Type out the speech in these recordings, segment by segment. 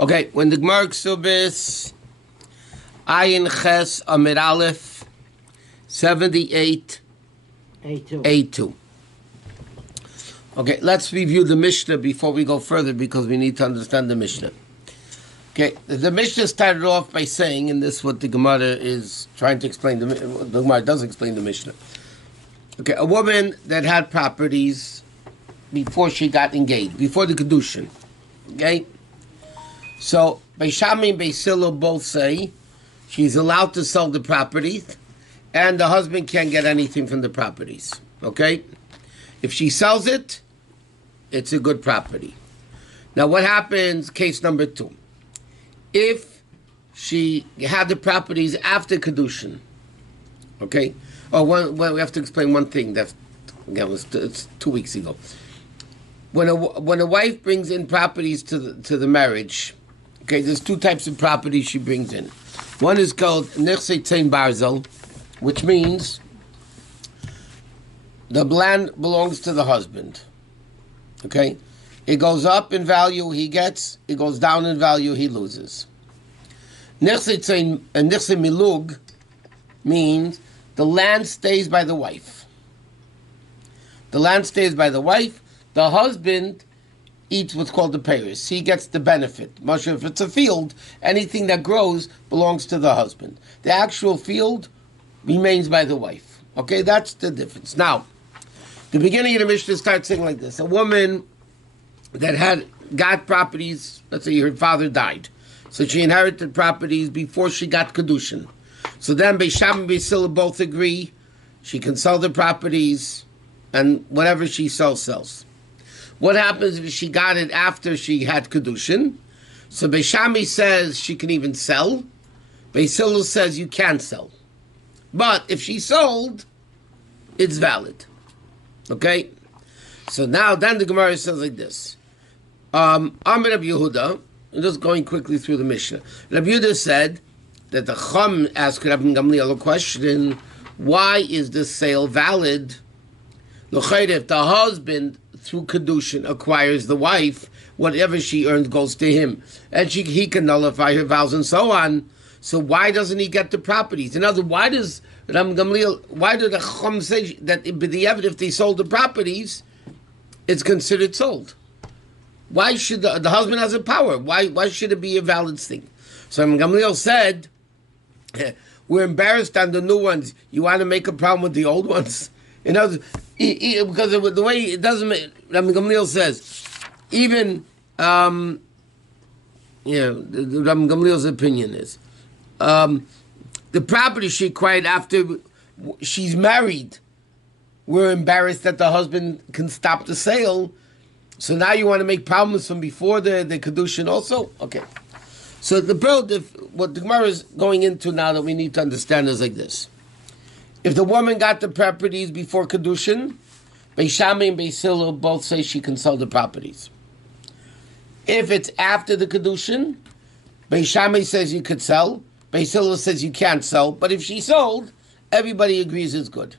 Okay, when the Gemara Kesubos, Ayin Ches Amid Aleph, 78, A2. Okay, let's review the Mishnah before we go further because we need to understand the Mishnah. Okay, the Mishnah started off by saying, and this is what the Gemara is trying to explain, the Gemara does explain the Mishnah. Okay, a woman that had properties before she got engaged, before the Kedushin. Okay? So, Beishami and Beisilo both say she's allowed to sell the properties and the husband can't get anything from the properties. Okay? If she sells it, it's a good property. Now, what happens, case number 2? If she had the properties after Kedushin, okay? Well, we have to explain one thing. That's, again, it's 2 weeks ago. When a wife brings in properties to the marriage, okay, there's 2 types of properties she brings in. One is called Nechsei Tzein Barzel, which means the land belongs to the husband. Okay? It goes up in value, he gets. It goes down in value, he loses. Nechsei Milug means the land stays by the wife. The land stays by the wife. The husband eats what's called the payers. He gets the benefit. Moshe, if it's a field, anything that grows belongs to the husband. The actual field remains by the wife. Okay, that's the difference. Now, the beginning of the Mishnah starts saying like this. A woman that got properties, let's say her father died. So she inherited properties before she got Kedushin. So then Beisham and Beisila both agree she can sell the properties and whatever she sells. What happens if she got it after she had Kedushin? So Beishami says she can even sell. Beisila says you can't sell. But if she sold, it's valid. Okay? So now, then the Gemara says like this. Amir Rabbi Yehuda, I'm just going quickly through the Mishnah. Rabbi Yehuda said that the Chum asked Rabbi Gamliel a question, why is this sale valid? If the husband, through Kedushin, acquires the wife, whatever she earns goes to him, and he can nullify her vows and so on. So why doesn't he get the properties? In other words, why does Rabbi Gamliel, why did the Chum say that if they sold the properties, it's considered sold? Why should the husband has a power? Why should it be a valid thing? So Gamliel said, we're embarrassed on the new ones. You want to make a problem with the old ones? In other words, because of the way it doesn't make, Rabbi Gamliel says, even, Rabbi Gamliel's opinion is, the property she acquired after she's married, we're embarrassed that the husband can stop the sale. So now you want to make problems from before the Kedushin also? Okay. So what the Gemara is going into now that we need to understand is like this. If the woman got the properties before Kedushin, Beishami and Beisilo both say she can sell the properties. If it's after the Kedushin, Beishami says you could sell, Beisilo says you can't sell, but if she sold, everybody agrees it's good.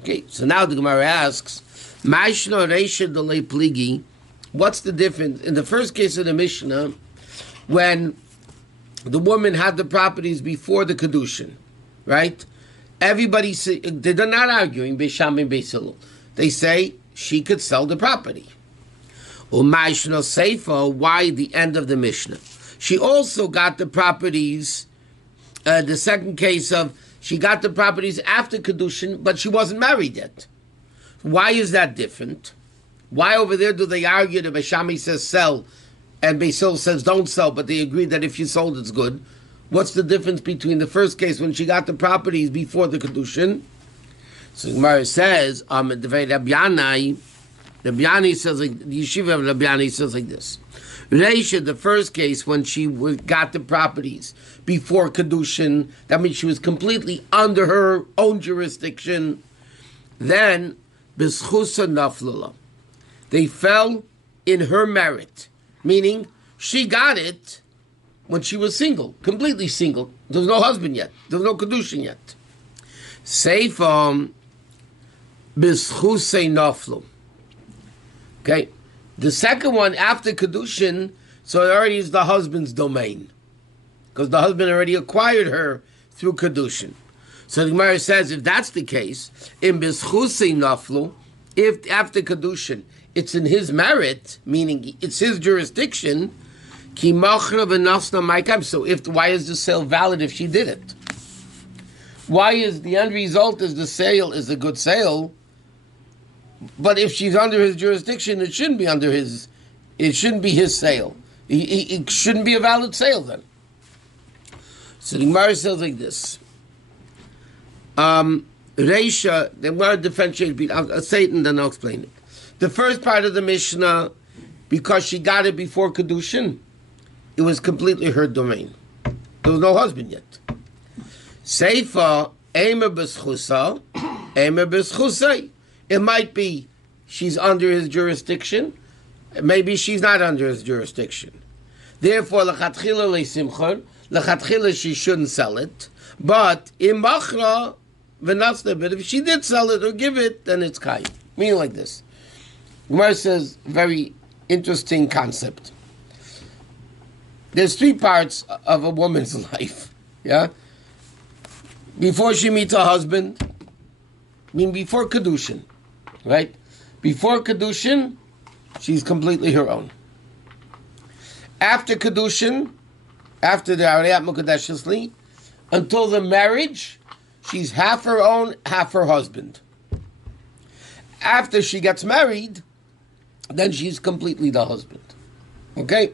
Okay, so now the Gemara asks, Ma'ishno Reisha Delei Pligi, what's the difference? In the first case of the Mishnah, when the woman had the properties before the Kedushin, right? Everybody, they're not arguing, Beisham and Beisilo. They say she could sell the property. U'ma'ishno Seifa, why the end of the Mishnah? She also got the properties, the second case of, she got the properties after Kedushin, but she wasn't married yet. Why is that different? Why over there do they argue that Beishami says sell and Beisil says don't sell, but they agree that if you sold it's good? What's the difference between the first case when she got the properties before the Kedushin? So Gemara says, Rabbi says like, the yeshiva of Rabbi says like this. Reisha, the first case when she got the properties before Kedushin, that means she was completely under her own jurisdiction, then B'schusa naflala. They fell in her merit, meaning she got it when she was single, completely single. There was no husband yet. There was no Kedushin yet. Seifam b'schusei naflu. Okay, the second one after Kedushin, So it already is the husband's domain. Because the husband already acquired her through Kedushin. So the Gemara says, if that's the case, in B'schusei Naflu, if after Kedushin, it's in his merit, meaning it's his jurisdiction, Ki Machra V'Nasna Maikam. So why is the sale valid if she did it? Why is the end result is the sale is a good sale, but if she's under his jurisdiction, it shouldn't be it shouldn't be his sale. It shouldn't be a valid sale then. So the Gemara says like this. Reisha, the Gemara differentiates. I'll say it and then I'll explain it. The first part of the Mishnah, because she got it before Kedushin, it was completely her domain. There was no husband yet. Seifa, Eimer B'schusa, Eimer B'schusay. It might be she's under his jurisdiction, maybe she's not under his jurisdiction. Therefore, L'chatchila Le'simchar, L'chatchila she shouldn't sell it, but Im Machra V'nasna, but if she did sell it or give it, then it's Kai. Meaning like this. Gemara says, very interesting concept. There's three parts of a woman's life, yeah? Before she meets her husband, before Kedushin, right? Before Kedushin, she's completely her own. After Kedushin, after the Ariyat Mukadeshesli, until the marriage, she's half her own, half her husband. After she gets married, then she's completely the husband. Okay?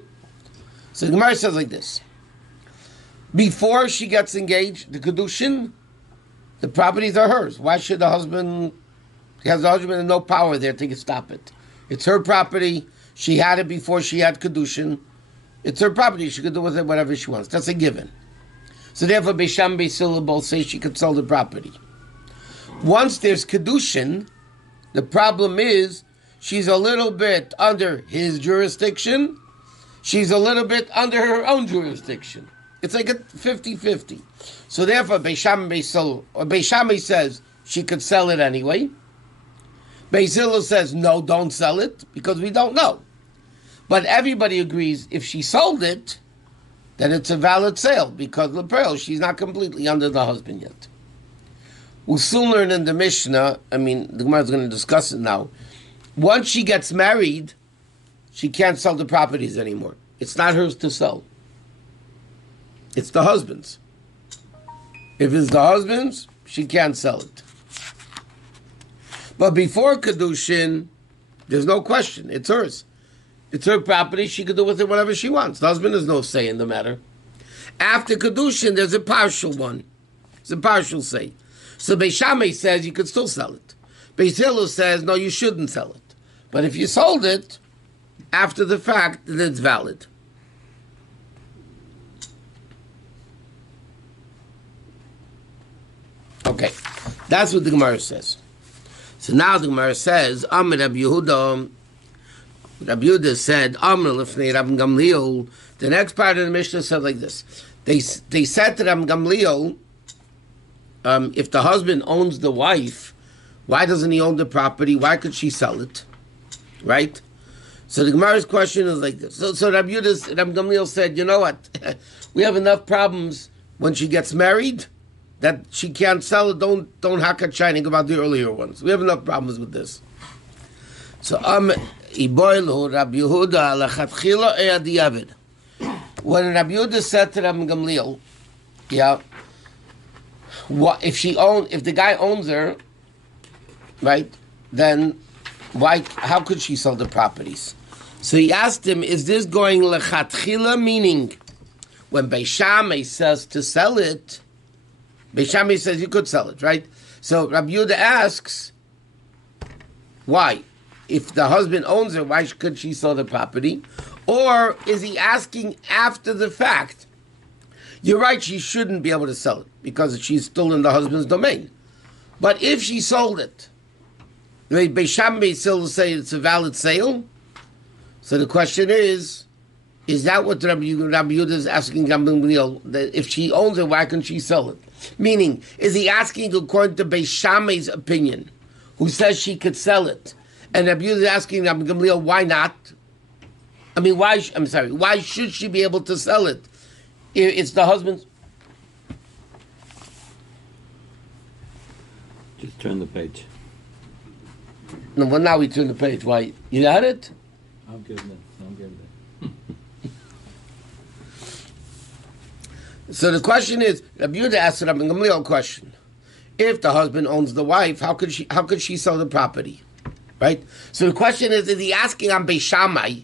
So the Gemara says like this. Before she gets engaged, the Kedushin, the properties are hers. Why should the husband, he has the husband and no power there to stop it? It's her property. She had it before she had Kedushin. It's her property. She could do with it whatever she wants. That's a given. So therefore, Beisham Beisila both say she could sell the property. Once there's Kedushin, the problem is she's a little bit under his jurisdiction. She's a little bit under her own jurisdiction. It's like a 50-50. So therefore, Beishamai says she could sell it anyway. Beis says, no, don't sell it, because we don't know. But everybody agrees if she sold it, then it's a valid sale, because Leprel, she's not completely under the husband yet. We'll soon learn in the Mishnah, the Gemara is going to discuss it now. Once she gets married, she can't sell the properties anymore. It's not hers to sell. It's the husband's. If it's the husband's, she can't sell it. But before Kedushin, there's no question. It's hers. It's her property. She could do with it whatever she wants. The husband has no say in the matter. After Kedushin, there's a partial one. It's a partial say. So Beis Shammai says you could still sell it. Beis Hillel says, no, you shouldn't sell it. But if you sold it after the fact, then it's valid. Okay, that's what the Gemara says. So now the Gemara says, Amr Rabbi Yehuda said, Amr Lefnei Rabbi Gamliel. The next part of the Mishnah said like this. They said to Rabbi Gamliel, if the husband owns the wife, why doesn't he own the property? Why could she sell it? Right? So the Gemara's question is like this. So Rabbi Gamliel said, you know what? We have enough problems when she gets married that she can't sell it. Don't hakat shining about the earlier ones. We have enough problems with this. So Iboilu Rabbi Yehuda lachatchila e'adiyavid. When Rabbi Yehuda said to Rabbi Gamliel, yeah, what if the guy owns her, right? Then why? How could she sell the properties? So he asked him, is this going lechatchila, meaning when Beis Shammai says to sell it, Beis Shammai says you could sell it, right? So Rabbi Yehuda asks, why? If the husband owns her, why could she sell the property? Or is he asking after the fact? You're right, she shouldn't be able to sell it because she's still in the husband's domain. But if she sold it, Beis Shammai still say it's a valid sale? So the question is that what Rabbi Yehuda is asking Gamliel? That if she owns it, why can't she sell it? Meaning, is he asking according to Beis Shammai's opinion, who says she could sell it? And Rabbi Yehuda is asking Rabbi Gamliel, why not? I mean, why? I'm sorry. Why should she be able to sell it? It's the husband's. Just turn the page. No, well, now we turn the page. Why? You got it? I'm getting it. So the question is, Rabbi Yehuda asked Rabbi Gamliel a question. If the husband owns the wife, how could she sell the property? Right? So the question is he asking on Beis Shammai?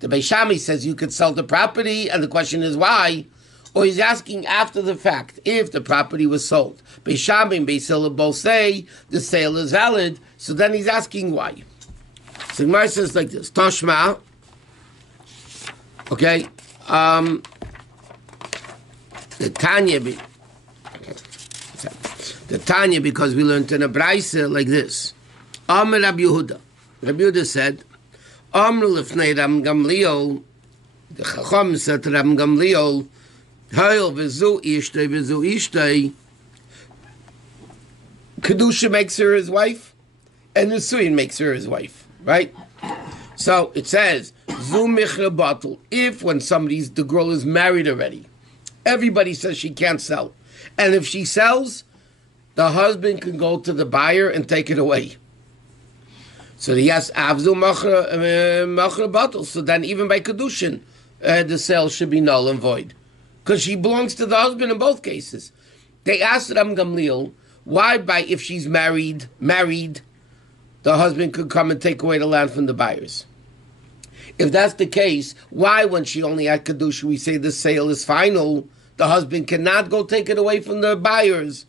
The Beis Shammai says you could sell the property, and the question is why? Or he's asking after the fact, if the property was sold. Beis Shammai and Beis Hillel both say the sale is valid, so then he's asking why. So Gemara says like this, Toshma, okay, the Tanya, because we learned in a Braisa like this. Amr Rabbi Yehuda. Rabbi Yehuda said, Amr lefnei Ram Gamliel, the Chacham said to Ram Gamliel, Hayil v'zu ishtay. Kedusha makes her his wife, and Nisuin makes her his wife, right? So it says, Zu michra batul. If when the girl is married already, everybody says she can't sell. And if she sells, the husband can go to the buyer and take it away. So yes, avzu machra batul. So then even by Kedushin, the sale should be null and void. Because she belongs to the husband in both cases. They asked Ram Gamliel, why if she's married, the husband could come and take away the land from the buyers? If that's the case, why when she only had Kedusha, we say the sale is final, the husband cannot go take it away from the buyers?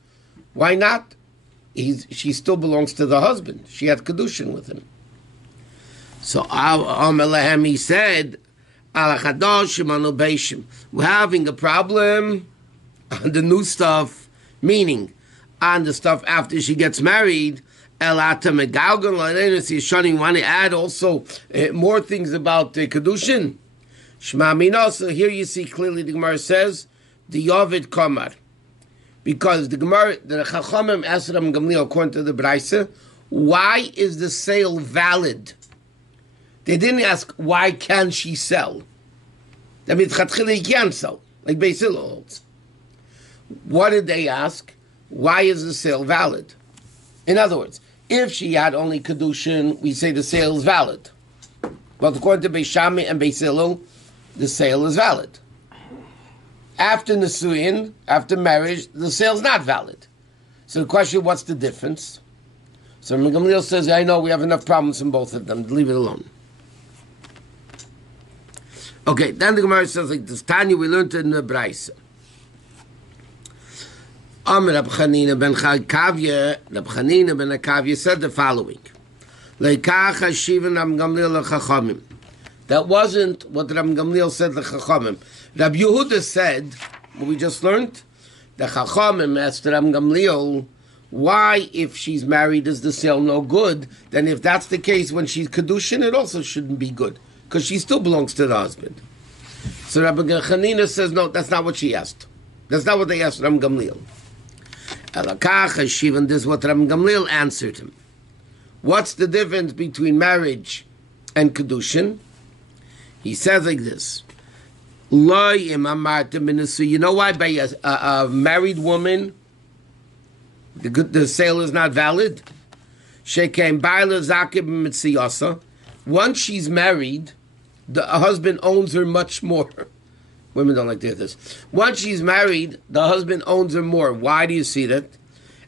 Why not? She still belongs to the husband. She had Kedushin with him. So he said, we're having a problem on the new stuff, meaning on the stuff after she gets married. You want to add also more things about Kedushin? So here you see clearly the Gemara says, the Yovid Kamar. Because the Gemara, the Chachamim asked Rabbi Gamliel, according to the Braisa, why is the sale valid? They didn't ask, why can she sell? That means Chatchila can't sell, like Beis Hillel holds. What did they ask? Why is the sale valid? In other words, if she had only Kedushin, we say the sale is valid. But according to Beis Shammai and Beis Hillel, the sale is valid. After Nisuin, after marriage, the sale's not valid. So the question, what's the difference? So Rabbi Gamliel says, I know we have enough problems in both of them, leave it alone. Okay, then the Gemara says like this, Tanya, we learned in the Braisa. Rabbi Chanina ben Akavya said the following. That wasn't what Rabbi Gamliel said to Chachamim. Rabbi Yehuda said, what we just learned, the Chachamim asked Rabbi Gamliel, why if she's married is the sale no good? Then if that's the case, when she's Kedushin, it also shouldn't be good, because she still belongs to the husband. So Rabbi Chanina says, no, that's not what she asked. That's not what they asked Rabbi Gamliel. This is what Rabbi Gamliel answered him. What's the difference between marriage and Kedushin? He says like this. You know why by a married woman the sale is not valid? Once she's married, the husband owns her much more. Women don't like to hear this. Once she's married, the husband owns her more. Why do you see that?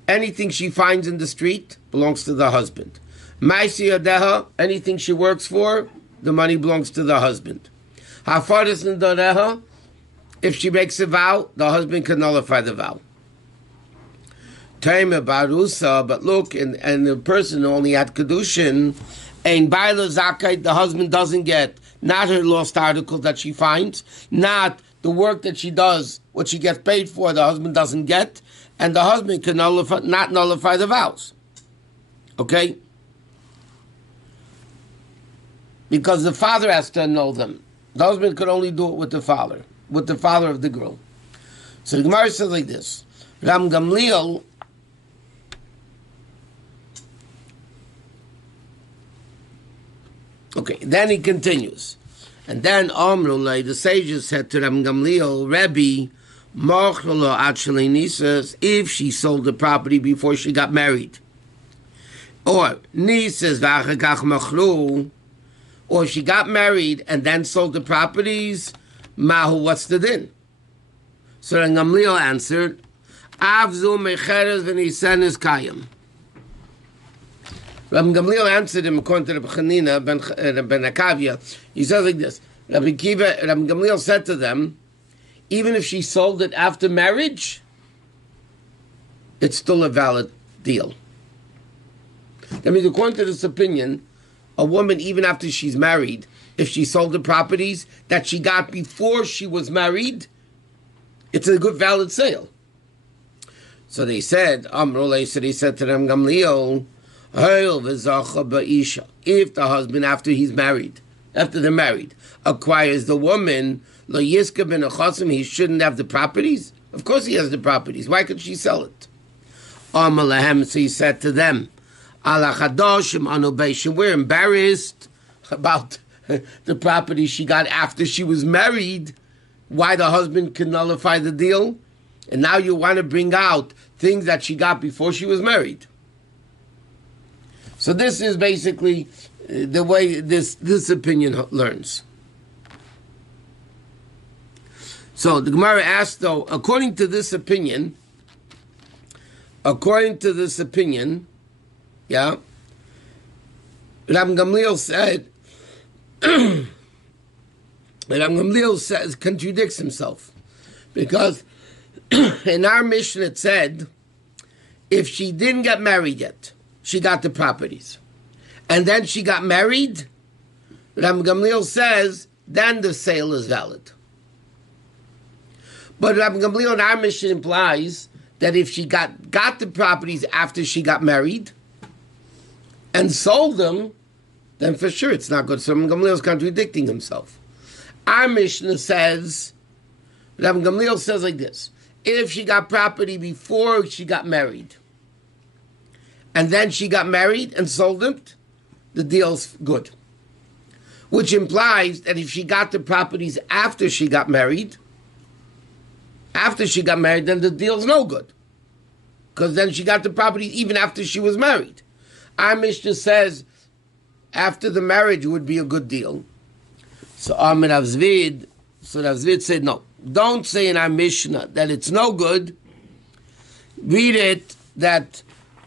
Anything she finds in the street belongs to the husband. Anything she works for, the money belongs to the husband. If she makes a vow, the husband can nullify the vow. But look, and the person who only had Kedushin, the husband doesn't get not her lost article that she finds, not the work that she does, what she gets paid for, the husband doesn't get, and the husband can not nullify the vows. Okay? Because the father has to annul them. The husband could only do it with the father of the girl. So the Gemara says like this. Ram Gamliel okay, then he continues. And then Amrullah, the sages said to Rabbi Gamliel, Rabbi, Mochlo actually Nisas, if she sold the property before she got married. Or Nisas Vachakach Machlu, or she got married and then sold the properties, Mahu, what's the din? So Rabbi Gamliel answered, Avzu Mecheres V'Nisenes Kayim. Rabbi Gamliel answered him according to Rabbi Chanina ben Akavia. He says like this: Rabbi Gamliel said to them, even if she sold it after marriage, it's still a valid deal. That means, according to this opinion, a woman, even after she's married, if she sold the properties that she got before she was married, it's a good valid sale. So they said, Amrullah, so they said to them, Gamliel, if the husband, after he's married, after they're married, acquires the woman, he shouldn't have the properties? Of course he has the properties. Why could she sell it? So he said to them, we're embarrassed about the property she got after she was married, why the husband can nullify the deal, and now you want to bring out things that she got before she was married. So this is basically the way this opinion learns. So the Gemara asked, though, according to this opinion, yeah, Rabbi Gamliel says, contradicts himself, because in our mission it said, if she didn't get married yet, she got the properties, and then she got married, Rabbi Gamliel says, then the sale is valid. But Rabbi Gamliel in our mission implies that if she got the properties after she got married and sold them, then for sure it's not good. So Rabbi Gamliel is contradicting himself. Our Mishnah says, Rabbi Gamliel says like this: if she got property before she got married, and then she got married and sold it, the deal's good. Which implies that if she got the properties after she got married, then the deal's no good. Because then she got the properties even after she was married. Our Mishnah says after the marriage would be a good deal. So Rav Zvid said, no, don't say in our Mishnah that it's no good. Read it that,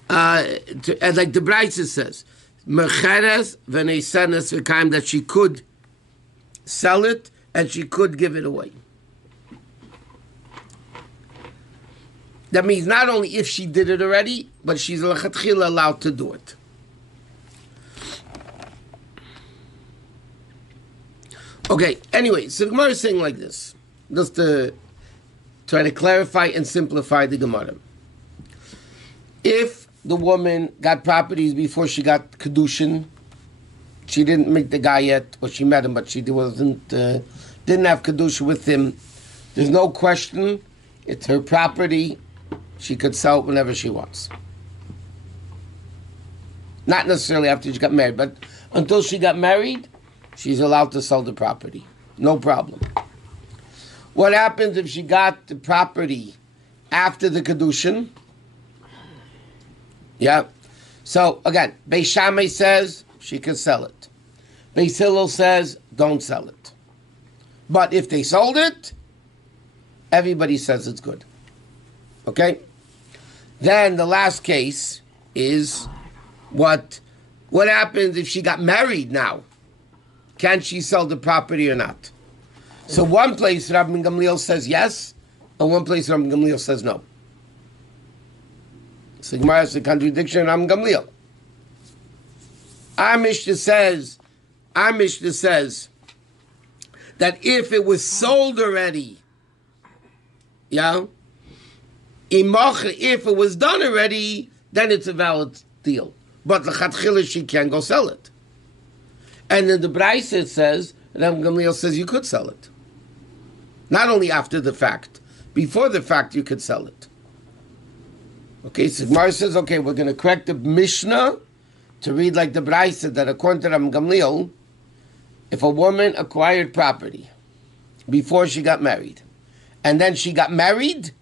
like the Brisa says, Mecheres v'neisenes v'kaim, that she could sell it and she could give it away. That means not only if she did it already, but she's lechatchila allowed to do it. Okay, anyway, so the Gemara is saying like this, just to try to clarify and simplify the Gemara. If the woman got properties before she got Kedushin, she didn't meet the guy yet, or she met him, but she didn't have Kedushin with him, there's no question, it's her property, she could sell it whenever she wants. Not necessarily after she got married, but until she got married, she's allowed to sell the property. No problem. What happens if she got the property after the Kedushin? Yeah. So, again, Beis Shammai says she can sell it. Beis Hillel says don't sell it. But if they sold it, everybody says it's good. Okay? Then the last case is what happens if she got married now? Can she sell the property or not? So one place Rabbi Gamliel says yes, and one place Rabbi Gamliel says no. So Gemara is a contradiction of Rabbi Gamliel. Our Mishnah says that if it was sold already, yeah, if it was done already, then it's a valid deal. But the Chatchila, she can go sell it. And then the Brisa it says, Rabbi Gamliel says you could sell it. Not only after the fact, before the fact you could sell it. Okay, so Gemara says, okay, we're going to correct the Mishnah to read like the Brisa, that according to Rabbi Gamliel, If a woman acquired property before she got married, and then she got married,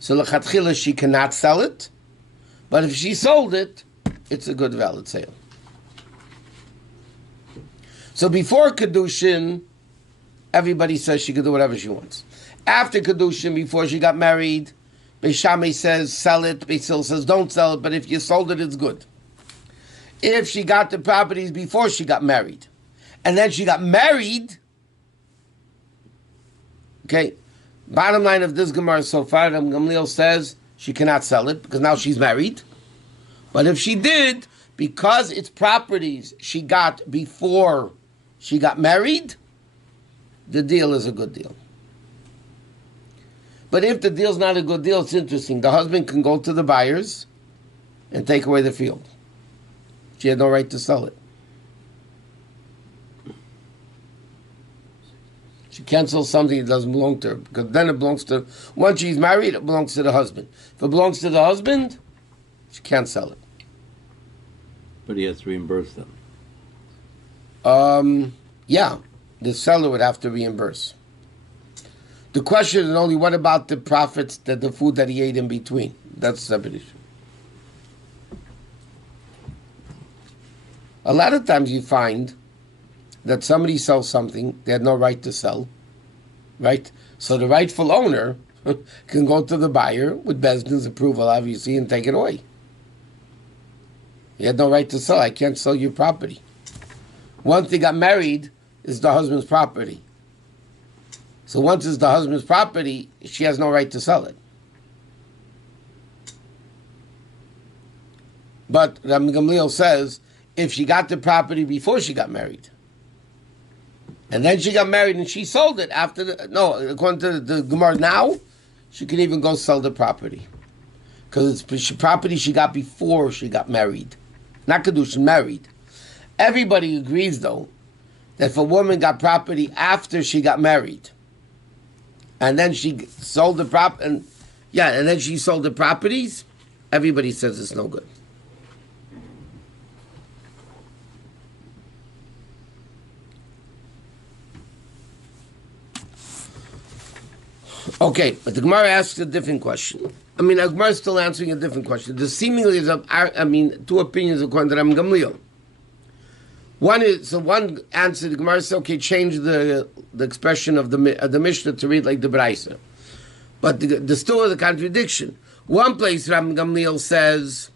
so l'chatchila she cannot sell it, but if she sold it, it's a good valid sale. So before Kedushin, everybody says she could do whatever she wants. After Kedushin, before she got married, Beis Shammai says sell it, Beis Hillel says don't sell it, but if you sold it, it's good. If she got the properties before she got married, and then she got married, okay, bottom line of this Gemara so far, Rabbi Gamliel says she cannot sell it because now she's married. But if she did, because it's properties she got before she got married, the deal is a good deal. But if the deal's not a good deal, it's interesting. The husband can go to the buyers and take away the field. She had no right to sell it. She can't sell something that doesn't belong to her, because then it belongs to, once she's married, it belongs to the husband. If it belongs to the husband, she can't sell it. But he has to reimburse them. Yeah, the seller would have to reimburse. The question is only, what about the profits, that the food that he ate in between? That's a separate issue. A lot of times you find that somebody sells something they had no right to sell, right? So the rightful owner can go to the buyer with Bezdin's approval, obviously, and take it away. You had no right to sell. I can't sell your property. Once they got married, it's the husband's property. So once it's the husband's property, she has no right to sell it. But Rabbi Gamliel says, if she got the property before she got married, and then she got married and she sold it after according to the Gemara now, she can even go sell the property. Because it's property she got before she got married. Not Kedushin, married. Everybody agrees, though, that if a woman got property after she got married, and then she sold the and then she sold the properties, everybody says it's no good. Okay, but the Gemara asks a different question. I mean, the Gemara is still answering a different question. There seemingly is, two opinions according to Rabbi Gamliel. One answer, the Gemara says, okay, change the expression of the Mishnah to read like the Braisa. But there's still a contradiction. One place, Rabbi Gamliel says,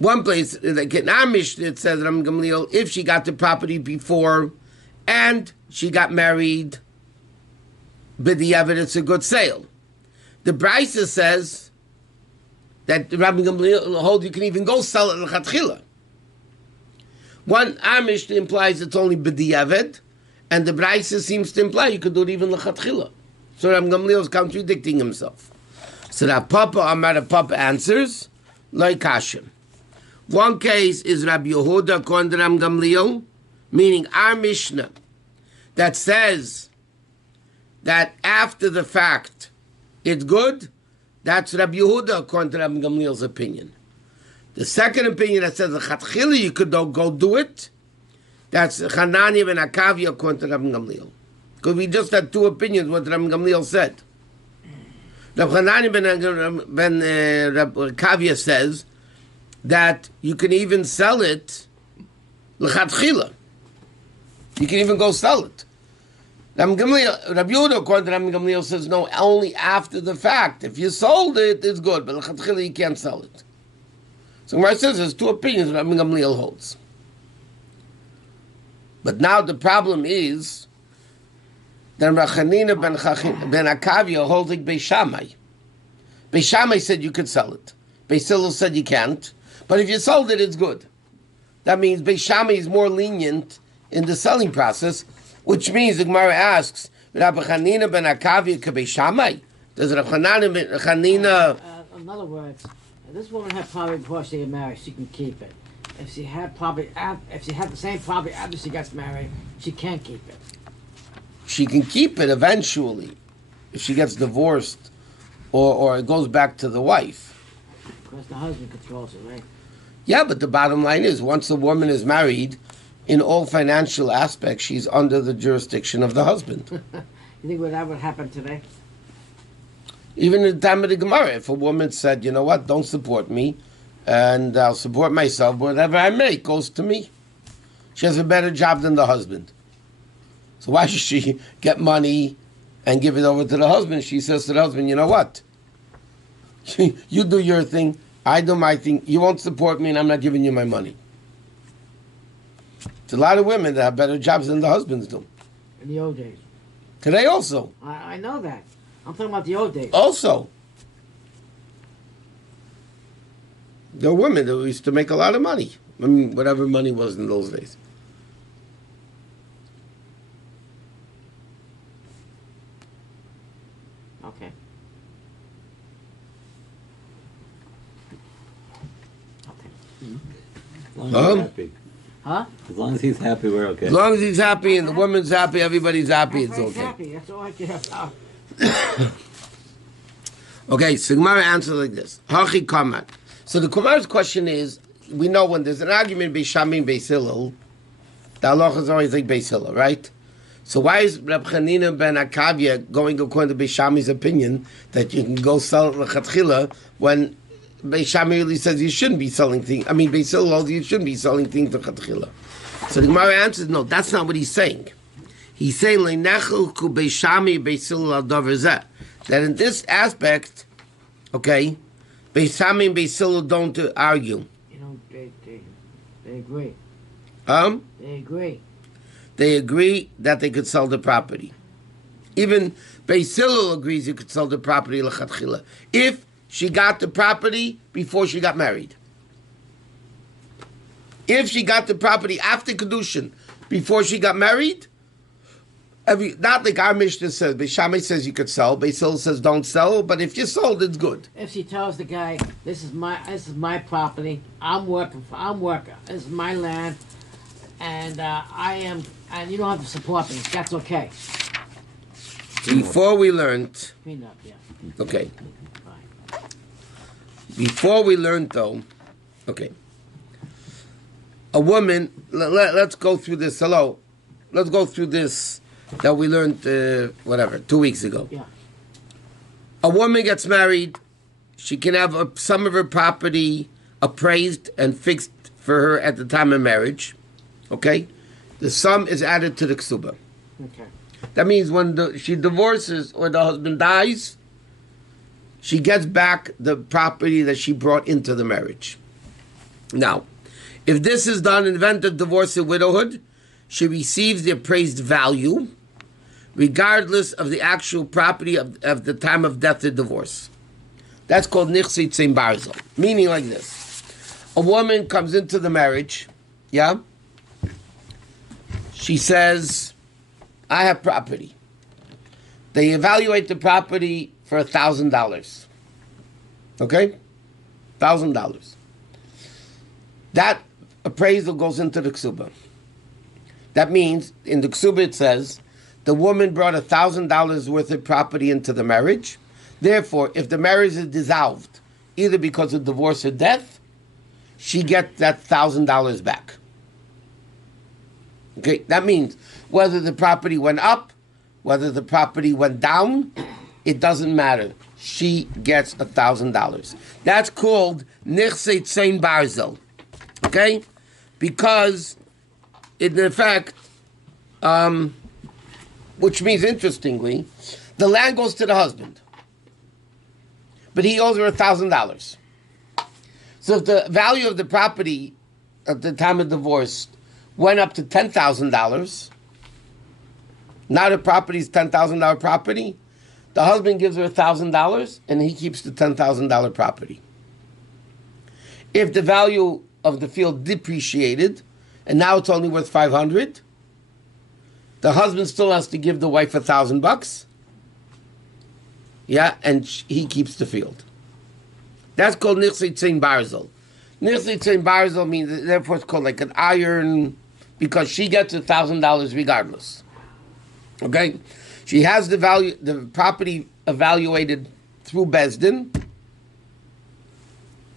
like in our Mishnah, it says, Rabbi Gamliel, if she got the property before and she got married, b'diavad, it's a good sale. The Braisa says that Rabbi Gamliel holds you can even go sell it l'chatchila. One Amish implies it's only b'diavad, and the Braisa seems to imply you could do it even l'chatchila. So Rabbi Gamliel is contradicting himself. So Rav Papa Amar Rav Papa answers like Hashem. One case is Rabbi Yehuda according to Rabbi Gamliel, meaning our Mishnah that says that after the fact it's good, that's Rabbi Yehuda according to Rabbi Gamliel's opinion. The second opinion that says the Chatchila you could go do it, that's Hanani ben Akavia according to Rabbi Gamliel. Because we just had two opinions what Rabbi Gamliel said. Rabbi Hanani ben Akavia says that you can even sell it l'chatchila. You can even go sell it. Rabbi Yehuda, according to Rabbi Gamliel, says no, only after the fact. If you sold it, it's good, but l'chatchila you can't sell it. So Gemara says there's two opinions Rabbi Gamliel holds. But now the problem is that Rabbi Hanina ben Akavia holds like Beis Shammai. Beis Shammai said you could sell it. Beis Hillel said you can't. But if you sold it, it's good. That means Beis Shammai is more lenient in the selling process, which means the Gemara asks, Rabbi Hanina ben Akavia ka Beis Shammai? Does Rabbi Hanina... In other words, this woman had property before she got married, she can keep it. If she had the same property after she gets married, she can't keep it. She can keep it eventually if she gets divorced or it goes back to the wife. Because the husband controls it, right? Yeah, but the bottom line is once the woman is married, in all financial aspects, she's under the jurisdiction of the husband. You think that would happen today? Even in the time of the Gemara, if a woman said, you know what, don't support me, and I'll support myself, whatever I make goes to me. She has a better job than the husband. So why should she get money and give it over to the husband? She says to the husband, you know what? You do your thing, I do my thing. You won't support me and I'm not giving you my money. There's a lot of women that have better jobs than the husbands do. In the old days. Today also. I know that. I'm talking about the old days. Also. There were women that used to make a lot of money. I mean, whatever money was in those days. Okay. As long as he's happy. Huh? As long as he's happy, we're okay. As long as he's happy and the woman's happy, everybody's happy, it's I'm okay. happy. That's all I care about. Okay, so Gemara answers like this. Hachi kamat. So the Gemara's question is, we know when there's an argument Beis Shammai and Beis Hillel, the halacha is always like Beis Hillel, right? So why is Reb Chanina ben Akavia going according to Beis Shammai's opinion that you can go sell lechatchila when Beis Shammai really says you shouldn't be selling things? I mean, Beis Hillel holds you shouldn't be selling things lechatchila. So the Gemara answers, no, that's not what he's saying. He's saying le'nechel ku Beis Shammai Beis Hillel al davar zeh, that in this aspect, okay, Beis Shammai and Beis Hillel don't argue. You know, they agree. They agree. They agree that they could sell the property. Even Beis Hillel agrees you could sell the property lechatchila if she got the property before she got married. If she got the property after Kedushin, before she got married, not like our Mishnah says, Beis Shammai says you could sell, Beis Hillel says don't sell, but if you sold, it's good. If she tells the guy, this is my property, I'm working, this is my land, and and you don't have to support me, that's okay. Before we learned, Clean up, yeah. okay. Fine. Before we learned though, okay. A woman, let's go through this, let's go through this that we learned, 2 weeks ago. Yeah. A woman gets married, she can have some of her property appraised and fixed for her at the time of marriage, okay? The sum is added to the ksuba. Okay. That means when she divorces or the husband dies, she gets back the property that she brought into the marriage. Now, if this is done in the event of divorce or widowhood, she receives the appraised value, regardless of the actual property of the time of death or divorce. That's called nichsit tzim barzel. Meaning like this. A woman comes into the marriage, yeah? She says, I have property. They evaluate the property for $1,000. Okay? $1,000. That appraisal goes into the ksuba. That means, in the ksuba it says, the woman brought $1,000 worth of property into the marriage. Therefore, if the marriage is dissolved, either because of divorce or death, she gets that $1,000 back. Okay, that means whether the property went up, whether the property went down, it doesn't matter. She gets $1,000. That's called nichsit tzim barzel. Okay? Because, in effect, which means, interestingly, the land goes to the husband. But he owes her $1,000. So if the value of the property at the time of divorce went up to $10,000, now the property is $10,000 property, the husband gives her $1,000 and he keeps the $10,000 property. If the value of the field depreciated and now it's only worth $500, the husband still has to give the wife $1,000, yeah, and he keeps the field. That's called nichsit tzim barzel. Nichsit tzim barzel means, therefore it's called like an iron, because she gets $1,000 regardless. Okay? She has the property evaluated through Bezdin.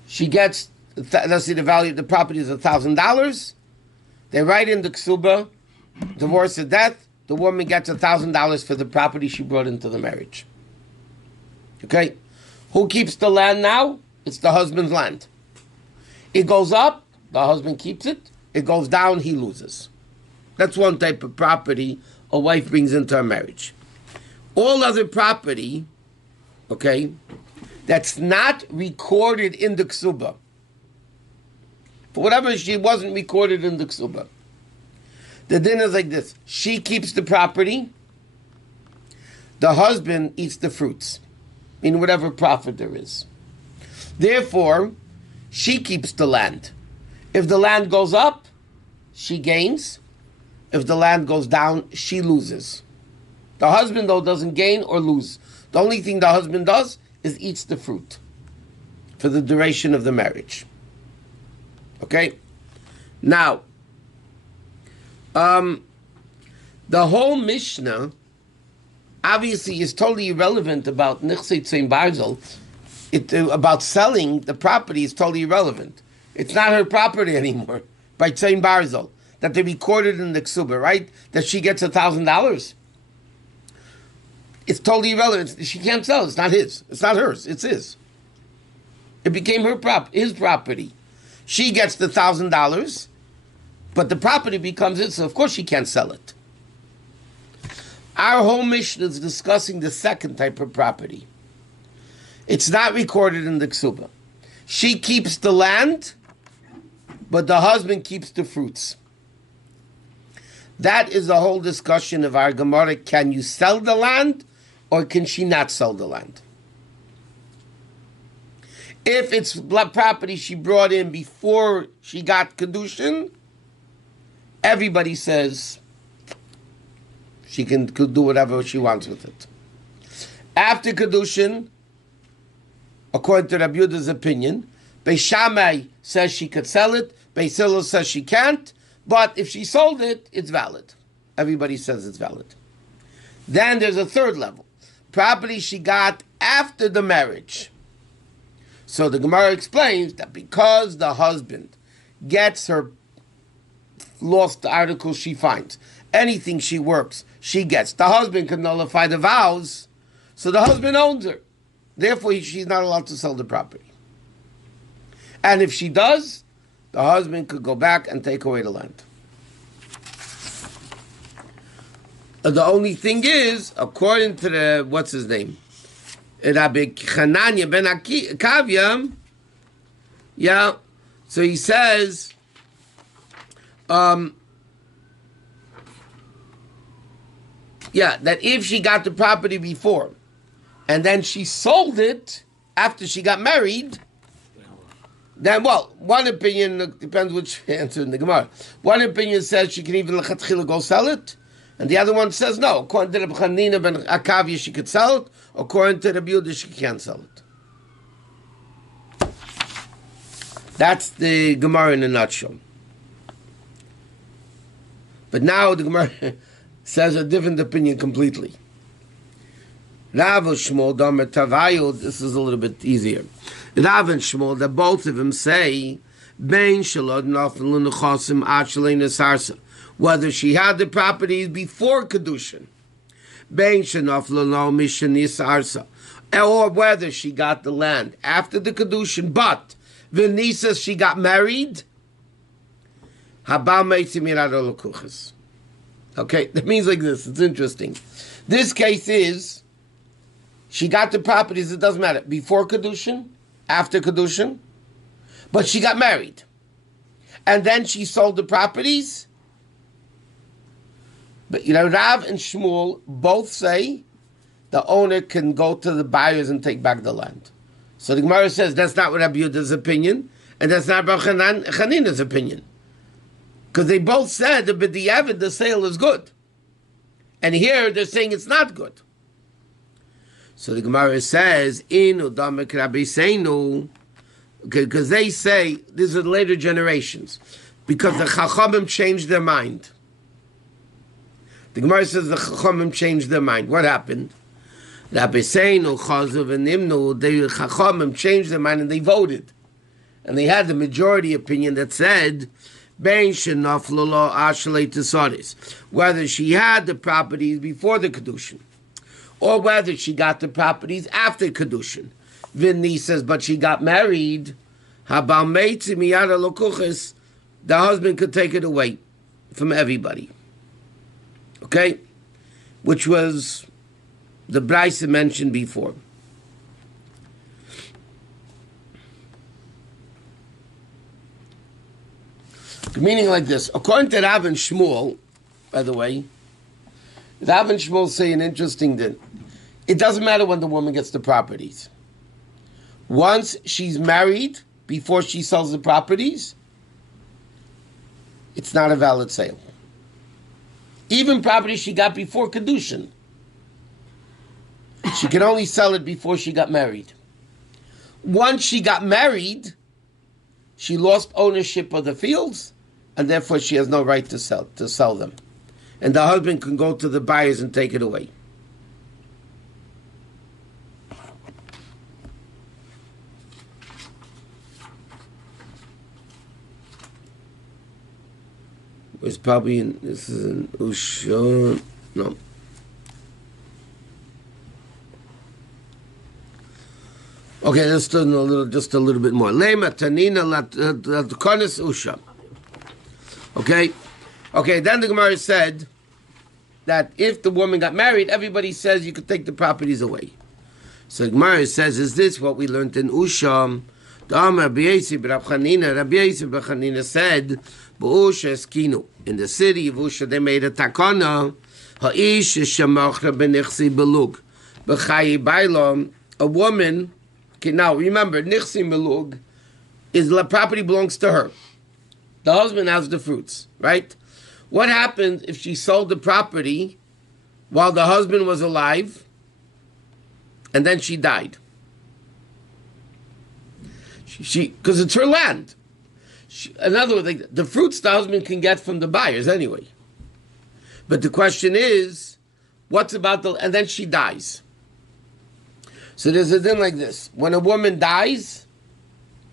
She gets, let's see, the value of the property is $1,000. They write in the Kesuba, divorce or death, the woman gets $1,000 for the property she brought into the marriage. Okay? Who keeps the land now? It's the husband's land. It goes up, the husband keeps it. It goes down, he loses. That's one type of property a wife brings into her marriage. All other property, okay, that's not recorded in the Kesuba. For whatever she wasn't recorded in the Kesuba. The din is like this. She keeps the property. The husband eats the fruits. In whatever profit there is. Therefore, she keeps the land. If the land goes up, she gains. If the land goes down, she loses. The husband, though, doesn't gain or lose. The only thing the husband does is eats the fruit for the duration of the marriage. Okay? Now, the whole Mishnah obviously is totally irrelevant about Nichsei Tzein Barzel. About selling the property is totally irrelevant. It's not her property anymore by Tzein Barzel that they recorded in the Kesuba, right? That she gets $1,000. It's totally irrelevant. She can't sell it. It's not his. It's not hers. It's his. It became his property. She gets the $1,000, but the property becomes his, so of course she can't sell it. Our whole mission is discussing the second type of property. It's not recorded in the Kesuba. She keeps the land, but the husband keeps the fruits. That is the whole discussion of our Gemara. Can you sell the land, or can she not sell the land? If it's property she brought in before she got Kedushin, everybody says she can do whatever she wants with it. After Kedushin, according to Rabbi Yehuda's opinion, Beis Shammai says she could sell it, Beis Hillel says she can't, but if she sold it, it's valid. Everybody says it's valid. Then there's a third level. Property she got after the marriage. So the Gemara explains that because the husband gets her lost articles she finds, anything she works, she gets. The husband can nullify the vows, so the husband owns her. Therefore, she's not allowed to sell the property. And if she does, the husband could go back and take away the land. The only thing is, according to the, what's his name? Rabbi Chananya ben Akavya, yeah, so he says, that if she got the property before, and then she sold it after she got married, then, well, one opinion, depends which answer in the Gemara. One opinion says she can even lechatchila go sell it, and the other one says no. According to Rabbi Chanina ben Akavya, she could sell it. According to Rabbi Yehuda, she can't sell it. That's the Gemara in a nutshell. But now the Gemara says a different opinion completely. Rav and Shmuel, Damer Tavayu, this is a little bit easier. Rav and Shmuel, that both of them say, Bein shalod nafel l'nechasim ad shalei nesarsa, whether she had the properties before Kedushin, Bein shenafel lo mishen nisarsa, or whether she got the land after the Kedushin, but Venisa she got married, Haba meitzim yirado l'kuchas. Okay, that means like this. It's interesting. This case is, she got the properties, it doesn't matter, before Kedushin, after Kedushin, but she got married. And then she sold the properties. But, Rav and Shmuel both say the owner can go to the buyers and take back the land. So the Gemara says that's not what Rabbi Yehuda's opinion, and that's not Rabbi Chanina's opinion. Because they both said that b'diavad the sale is good. And here they're saying it's not good. So the Gemara says, Inu damek Rabbi Seinu, because they say, these are the later generations, because the Chachamim changed their mind. The Gemara says the Chachamim changed their mind. What happened? Rabbi Seinu, Chazav, and Nimnu, the Chachamim changed their mind and they voted. And they had the majority opinion that said, Bein shenaflu lo ashlei tesaris, whether she had the properties before the kedushin, or whether she got the properties after kedushin. Vinny says, but she got married. Habal meitzi miyada lokuches, the husband could take it away from everybody. Okay, which was the Brisa mentioned before. Meaning like this, according to Rav and Shmuel, by the way, Rav and Shmuel say an interesting thing. It doesn't matter when the woman gets the properties. Once she's married, before she sells the properties, it's not a valid sale. Even property she got before Kedushin, she can only sell it before she got married. Once she got married, she lost ownership of the fields, and therefore she has no right to sell them. And the husband can go to the buyers and take it away. It's probably this is an Usha. No. Okay, let's do just a little bit more. Lema tanina latkonis Usha. Okay. Then the Gemara said that if the woman got married, everybody says you could take the properties away. So the Gemara says, is this what we learned in Usha? Rabbi Yosef Chanina said, "B'Usha eskinu." In the city of Usha, they made a takana. Ha'ish shemachra b'nichsi belug b'chayi bailom. A woman. Okay, now remember, nichsi belug is the property belongs to her. The husband has the fruits, right? What happened if she sold the property while the husband was alive, and then she died? Because it's her land. In other words, like, the fruits the husband can get from the buyers anyway. But the question is, what's about and then she dies. So there's a thing like this. When a woman dies,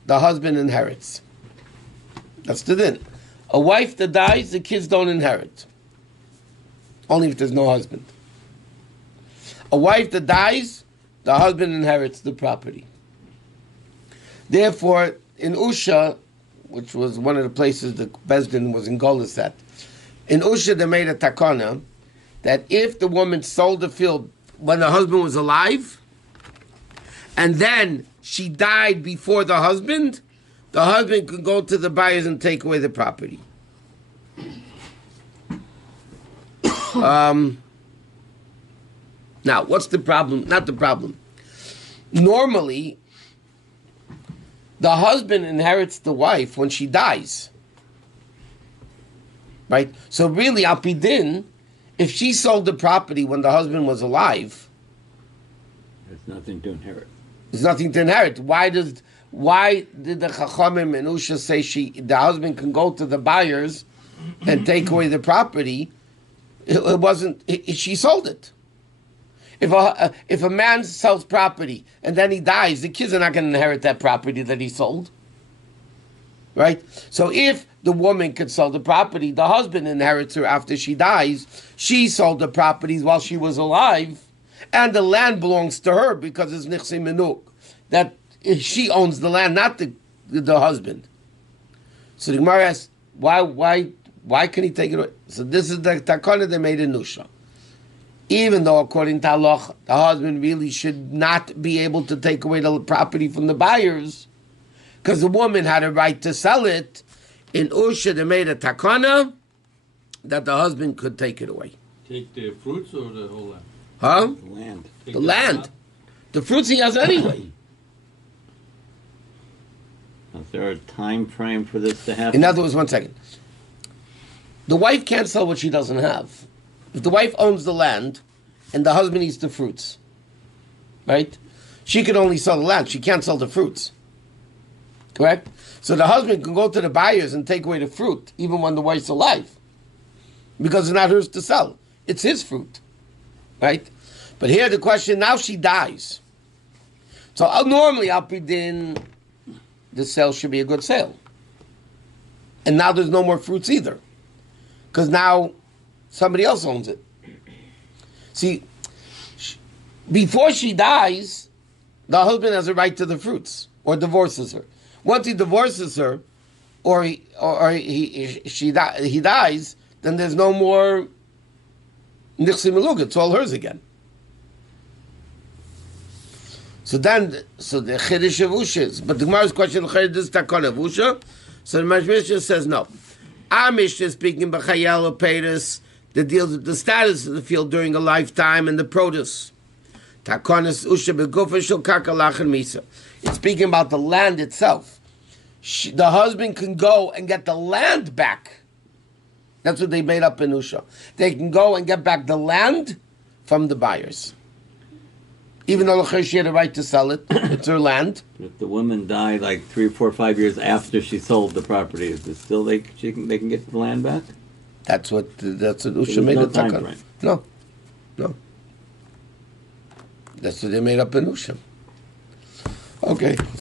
the husband inherits. That's the thing. A wife that dies, the kids don't inherit. Only if there's no husband. A wife that dies, the husband inherits the property. Therefore, in Usha, which was one of the places the Bezdin was in Golis at, in Usha they made a takana that if the woman sold the field when the husband was alive, and then she died before the husband could go to the buyers and take away the property. Now, what's the problem? Not the problem. Normally, the husband inherits the wife when she dies. Right? So really, al pi din, if she sold the property when the husband was alive, there's nothing to inherit. There's nothing to inherit. Why did the Chachamim and Usha say the husband can go to the buyers and take away the property? It wasn't. She sold it. If a man sells property and then he dies, the kids are not going to inherit that property that he sold. Right? So if the woman could sell the property, the husband inherits her after she dies. She sold the properties while she was alive, and the land belongs to her because it's nichsi menuk. That she owns the land, not the husband. So the Gemara asks, why can he take it away? So this is the takana they made in Nusha. Even though, according to Allah, the husband really should not be able to take away the property from the buyers, because the woman had a right to sell it. In Usha, they made a takana that the husband could take it away. Take the fruits or the whole land? Huh? The land. The land. The fruits he has anyway. Is there a time frame for this to happen? In other words, one second. The wife can't sell what she doesn't have. If the wife owns the land and the husband eats the fruits, right? She can only sell the land. She can't sell the fruits. Correct? So the husband can go to the buyers and take away the fruit, even when the wife's alive, because it's not hers to sell. It's his fruit, right? But here the question, now she dies. So normally, al pi din, the sale should be a good sale. And now there's no more fruits either. Because now somebody else owns it. See, before she dies, the husband has a right to the fruits, or divorces her. Once he divorces her, he dies, then there's no more nichsi meluga. It's all hers again. So the chiddush of Usha is, but the Gemara's question, this takon of Usha. So the Mishnah says no. Our Mishnah is speaking b'chayel or peiros that deals with the status of the field during a lifetime and the produce. Takonis Usha begufa shel karka lachan misa. It's speaking about the land itself. The husband can go and get the land back. That's what they made up in Usha. They can go and get back the land from the buyers. Even though she had a right to sell it, it's her land. If the woman died like 3 or 4 or 5 years after she sold the property, is it still they can get the land back? That's what Usha So made no a time takon. frame. No. That's what they made up in Usha. Okay.